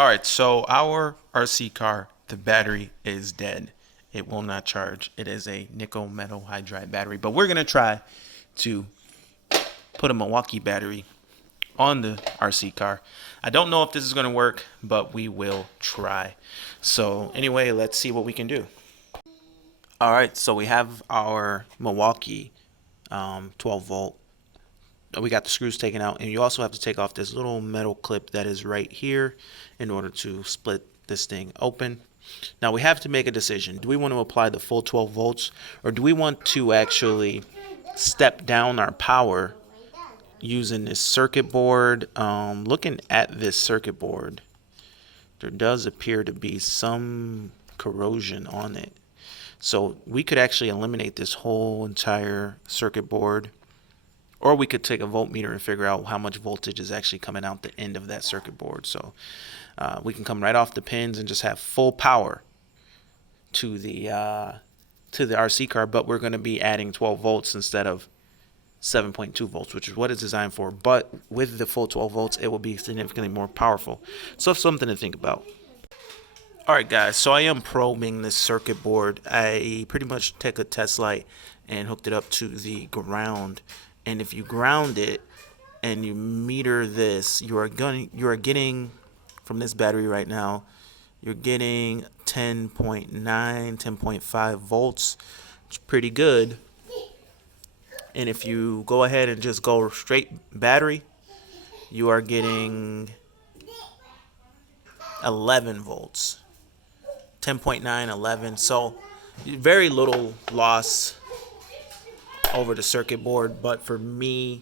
All right, so our RC car, the battery is dead. It will not charge. It is a nickel metal hydride battery, but we're gonna try to put a Milwaukee battery on the RC car. I don't know if this is gonna work, but we will try. So anyway, let's see what we can do. All right, so we have our Milwaukee 12 volt. We got the screws taken out, and you also have to take off this little metal clip that is right here in order to split this thing open. Now we have to make a decision. Do we want to apply the full 12 volts, or do we want to actually step down our power using this circuit board? Looking at this circuit board, there does appear to be some corrosion on it. So we could actually eliminate this whole entire circuit board, or we could take a voltmeter and figure out how much voltage is actually coming out the end of that circuit board. So we can come right off the pins and just have full power to the RC car, but we're going to be adding 12 volts instead of 7.2 volts, which is what it's designed for. But with the full 12 volts, it will be significantly more powerful. So something to think about. All right, guys, so I am probing this circuit board. I pretty much took a test light and hooked it up to the ground. And if you ground it and you meter this, you are getting from this battery right now, you're getting 10.9, 10.5 volts. It's pretty good. And if you go ahead and just go straight battery, you are getting 11 volts. 10.9, 11. So very little loss over the circuit board, but for me,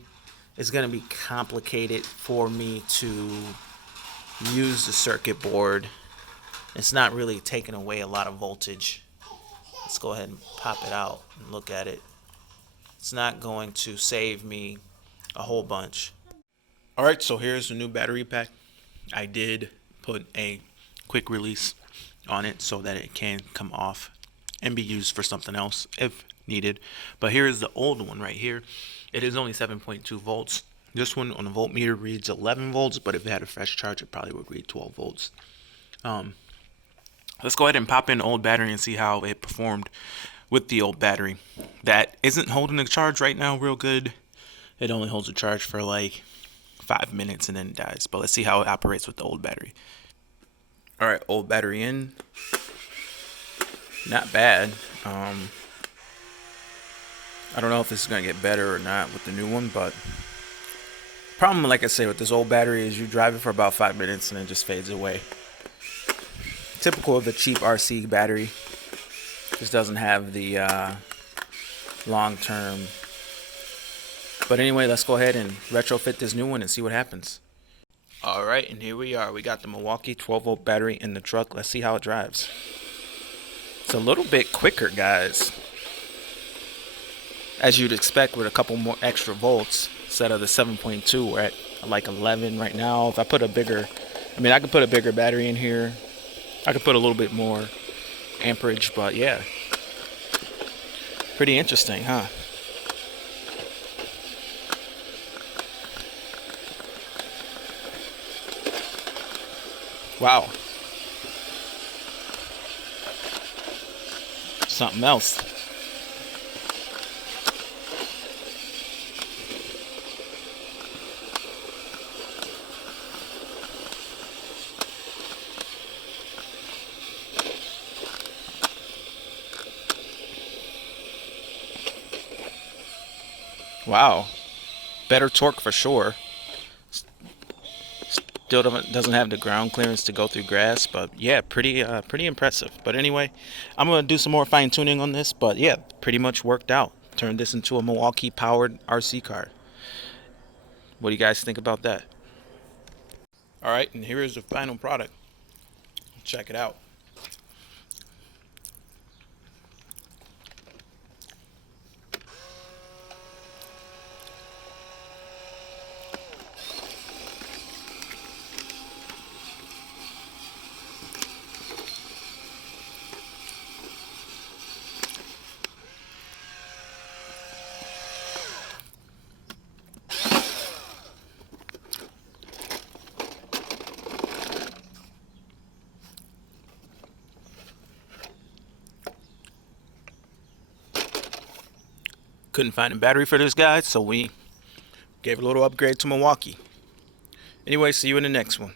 it's going to be complicated for me to use the circuit board. It's not really taking away a lot of voltage. Let's go ahead and pop it out and look at it. It's not going to save me a whole bunch. All right, so here's the new battery pack. I did put a quick release on it so that it can come off and be used for something else if needed. But here is the old one right here. It is only 7.2 volts. This one on the voltmeter reads 11 volts, but if it had a fresh charge, it probably would read 12 volts. Let's go ahead and pop in the old battery and see how it performed with the old battery. That isn't holding the charge right now real good. It only holds a charge for like 5 minutes and then it dies. But let's see how it operates with the old battery. All right, old battery in. Not bad. I don't know if this is going to get better or not with the new one, but problem, like I say, with this old battery is you drive it for about 5 minutes and it just fades away. Typical of the cheap RC battery. Just doesn't have the long term. But anyway, let's go ahead and retrofit this new one and see what happens. All right, and here we are. We got the Milwaukee 12 volt battery in the truck. Let's see how it drives. It's a little bit quicker, guys, as you'd expect with a couple more extra volts. Instead of the 7.2, we're at like 11 right now. If I put a bigger, I could put a bigger battery in here. I could put a little bit more amperage, but yeah, pretty interesting, huh? Wow. Something else. Wow. Better torque for sure. Still doesn't have the ground clearance to go through grass, but yeah, pretty impressive. But anyway, I'm gonna do some more fine tuning on this, but yeah, pretty much worked out. Turned this into a Milwaukee powered RC car. What do you guys think about that? All right, and here is the final product. Check it out. couldn't find a battery for this guy, so we gave a little upgrade to Milwaukee. Anyway, see you in the next one.